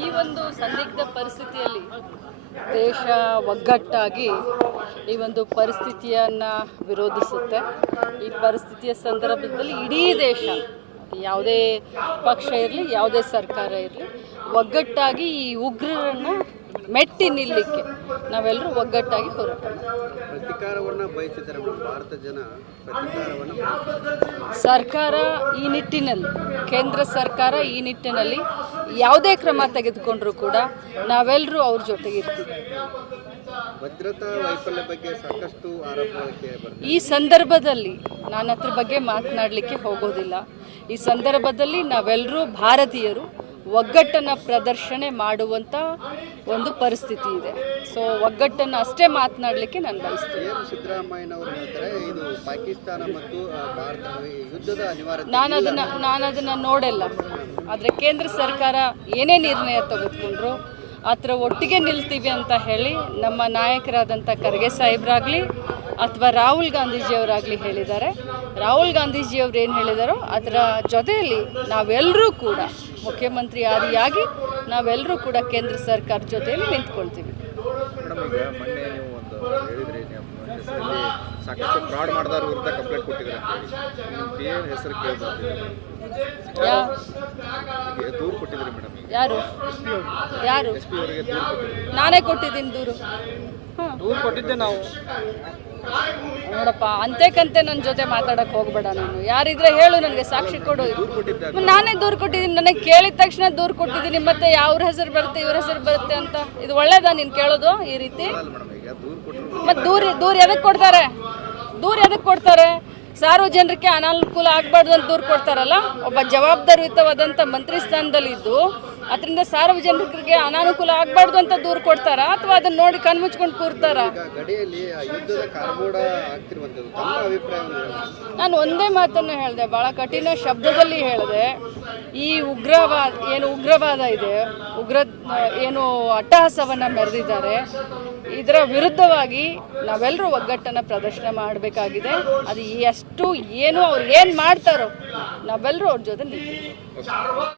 ಈ ಒಂದು ಸಂದಿಗ್ಧ ಪರಿಸ್ಥಿತಿಯಲ್ಲಿ ದೇಶ ಒಗ್ಗಟ್ಟಾಗಿ ಈ ಒಂದು ಪರಿಸ್ಥಿತಿಯನ್ನು ವಿರೋಧಿಸುತ್ತೆ. ಈ ಪರಿಸ್ಥಿತಿಯ ಸಂದರ್ಭದಲ್ಲಿ ಇಡೀ ದೇಶ, ಯಾವುದೇ ಪಕ್ಷ ಇರಲಿ, ಯಾವುದೇ ಸರ್ಕಾರ ಇರಲಿ, ಒಗ್ಗಟ್ಟಾಗಿ ಈ ಉಗ್ರರನ್ನು ಮೆಟ್ಟಿ ನಿಲ್ಲಲಿಕ್ಕೆ ನಾವೆಲ್ಲರೂ ಒಗ್ಗಟ್ಟಾಗಿ ಹೋರಾಟ ಪ್ರತಿಕಾರವನ್ನು ಬಯಸಿದ್ದಾರೆ ಭಾರತ ಜನ ಪ್ರತಿಕಾರವನ್ನು ಸರ್ಕಾರ ಈ ನಿಟ್ಟಿನಲ್ಲಿ ಕೇಂದ್ರ ಸರ್ಕಾರ ಈ ನಿಟ್ಟಿನಲ್ಲಿ ಯಾವುದೇ ಕ್ರಮ ತೆಗೆದುಕೊಂಡ್ರೂ ಕೂಡ ನಾವೆಲ್ಲರೂ ಅವ್ರ ಜೊತೆಗೆ ಇರ್ತೀವಿ. ಭದ್ರತಾ ವೈಫಲ್ಯ ಬಗ್ಗೆ ಸಾಕಷ್ಟು ಈ ಸಂದರ್ಭದಲ್ಲಿ ನಾನು ಅದ್ರ ಬಗ್ಗೆ ಮಾತನಾಡಲಿಕ್ಕೆ ಹೋಗೋದಿಲ್ಲ. ಈ ಸಂದರ್ಭದಲ್ಲಿ ನಾವೆಲ್ಲರೂ ಭಾರತೀಯರು ಒಗ್ಗಟ್ಟನ್ನು ಪ್ರದರ್ಶನೆ ಮಾಡುವಂಥ ಒಂದು ಪರಿಸ್ಥಿತಿ ಇದೆ. ಸೊ ಒಗ್ಗಟ್ಟನ್ನು ಅಷ್ಟೇ ಮಾತನಾಡಲಿಕ್ಕೆ ನಾನು ಬಯಸ್ತೀನಿ. ಇದು ಪಾಕಿಸ್ತಾನ ಮತ್ತು ಆ, ಭಾರತ ಯುದ್ಧದ ಅನಿವಾರ್ಯತೆ ನಾನು ಅದನ್ನು ನಾನು ಅದನ್ನು ನೋಡಲ್ಲ. ಆದರೆ ಕೇಂದ್ರ ಸರ್ಕಾರ ಏನೇ ನಿರ್ಣಯ ತೆಗೆದುಕೊಂಡ್ರು ಹತ್ರ ಒಟ್ಟಿಗೆ ನಿಲ್ತೀವಿ ಅಂತ ಹೇಳಿ ನಮ್ಮ ನಾಯಕರಾದಂಥ ಖರ್ಗೆ ಸಾಹೇಬ್ರಾಗಲಿ ಅಥವಾ ರಾಹುಲ್ ಗಾಂಧೀಜಿಯವರಾಗಲಿ ಹೇಳಿದ್ದಾರೆ. ರಾಹುಲ್ ಗಾಂಧೀಜಿಯವ್ರು ಏನು ಹೇಳಿದಾರೋ ಅದರ ಜೊತೆಯಲ್ಲಿ ನಾವೆಲ್ಲರೂ ಕೂಡ ಮುಖ್ಯಮಂತ್ರಿ ಆದಿಯಾಗಿ ನಾವೆಲ್ಲರೂ ಕೂಡ ಕೇಂದ್ರ ಸರ್ಕಾರ ಜೊತೆಯಲ್ಲಿ ನಿಂತ್ಕೊಳ್ತೀವಿ. ಸಾಕಷ್ಟು ಫ್ರಾಡ್ ಮಾಡಿದವ್ರ ವಿರುದ್ಧ ಕಂಪ್ಲೇಂಟ್ ಕೊಟ್ಟಿದ್ರಿ ಎನ್ ಹೆಸರು ಈಗ ದೂರು ಕೊಟ್ಟಿದ್ರಿ ಮೇಡಮ್ ಯಾರು? ಯಾರು? ನಾನೇ ಕೊಟ್ಟಿದ್ದೀನಿ ದೂರು. ದೂರು ಕೊಟ್ಟಿದ್ದೆ ನಾವು. ನೋಡಪ್ಪ ಅಂತೆಕಂತೆ ನನ್ನ ಜೊತೆ ಮಾತಾಡಕ್ಕೆ ಹೋಗ್ಬೇಡ ನಾನು. ಯಾರಿದ್ರೆ ಹೇಳು ನನಗೆ ಸಾಕ್ಷಿ ಕೊಡು. ನಾನೇ ದೂರು ಕೊಟ್ಟಿದ್ದೀನಿ, ನನಗೆ ಕೇಳಿದ ತಕ್ಷಣ ದೂರು ಕೊಟ್ಟಿದ್ದೀನಿ, ಮತ್ತೆ ಯಾವ್ರ ಹೆಸರು ಬರುತ್ತೆ, ಇವ್ರ ಹೆಸರು ಬರುತ್ತೆ ಅಂತ. ಇದು ಒಳ್ಳೇದಾ ನೀನು ಕೇಳೋದು ಈ ರೀತಿ? ಮತ್ತೆ ದೂರ ದೂರ ಎದಕ್ಕೆ ಕೊಡ್ತಾರೆ? ದೂರ ಎದಕ್ಕೆ ಕೊಡ್ತಾರೆ? ಸಾರ್ವಜನಿಕ ಅನಾನುಕೂಲ ಆಗ್ಬಾರ್ದು ಅಂತ ದೂರು ಕೊಡ್ತಾರಲ್ಲ? ಒಬ್ಬ ಜವಾಬ್ದಾರಿಯುತವಾದಂಥ ಮಂತ್ರಿ ಸ್ಥಾನದಲ್ಲಿದ್ದು ಅದರಿಂದ ಸಾರ್ವಜನಿಕರಿಗೆ ಅನಾನುಕೂಲ ಆಗಬಾರ್ದು ಅಂತ ದೂರು ಕೊಡ್ತಾರಾ? ಅಥವಾ ಅದನ್ನ ನೋಡಿ ಕಣ್ಮುಚ್ಕೊಂಡು ಕೂರ್ತಾರ. ನಾನು ಒಂದೇ ಮಾತನ್ನು ಹೇಳಿದೆ ಭಾಳ ಕಠಿಣ ಶಬ್ದದಲ್ಲಿ ಹೇಳಿದೆ. ಈ ಉಗ್ರವಾದ ಏನು ಉಗ್ರವಾದ ಇದೆ ಉಗ್ರ ಏನು ಅಟ್ಟಹಾಸವನ್ನ ಮೆರೆದಿದ್ದಾರೆ. ಇದರ ವಿರುದ್ಧವಾಗಿ ನಾವೆಲ್ಲರೂ ಒಗ್ಗಟ್ಟನ್ನು ಪ್ರದರ್ಶನ ಮಾಡಬೇಕಾಗಿದೆ. ಅದು ಎಷ್ಟು ಏನು ಅವ್ರು ಏನು ಮಾಡ್ತಾರೋ ನಾವೆಲ್ಲರೂ ಅವ್ರ ಜೊತೆ